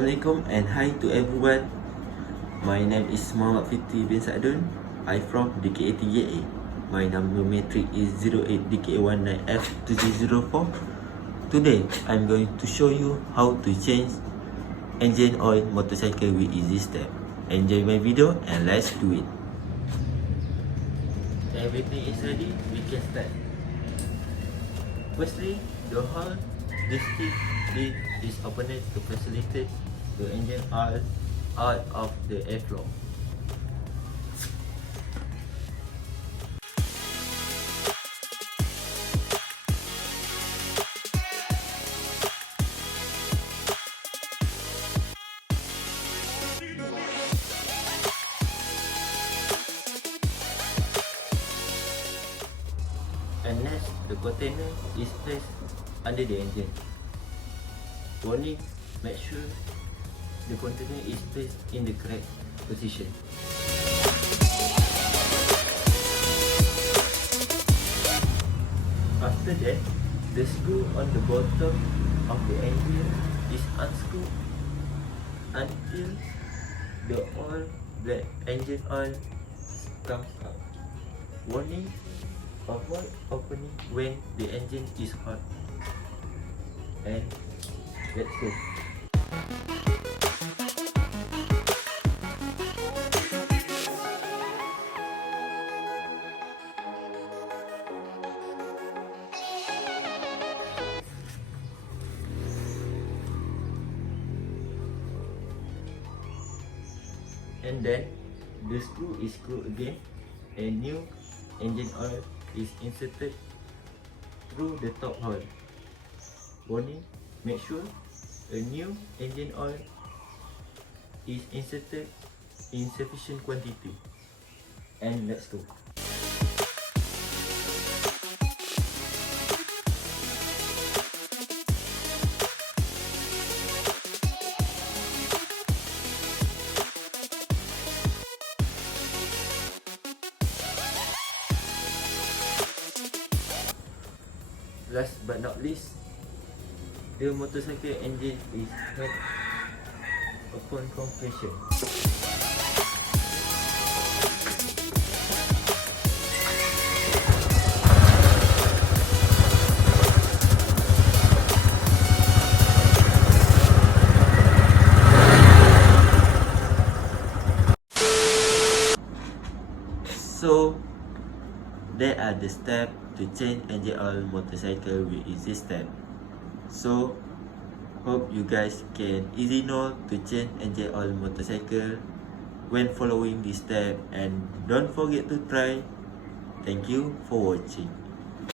Assalamualaikum and hi to everyone. My name is Muhammad Fitri bin Sa'dun. I from DKA3A. My number matric is 08DKA19F2004. Today, I'm going to show you how to change engine oil motorcycle with easy step. Enjoy my video and let's do it. Everything is ready, we can start. Firstly, the whole district lid is opened to facilitate the engine oil out of the airflow. And next, the container is placed under the engine. Warning, make sure the container is placed in the correct position. After that, the screw on the bottom of the engine is unscrewed until the engine oil comes out. Warning, avoid opening when the engine is hot. And let's go. And then the screw is screwed again. A new engine oil is inserted through the top hole. Warning, make sure a new engine oil is inserted in sufficient quantity. And let's go. Last but not least, the motorcycle engine is held upon compression. So, there are the steps to change engine oil motorcycle with easy step. So, hope you guys can easily know to change engine oil motorcycle when following this step, and don't forget to try. Thank you for watching.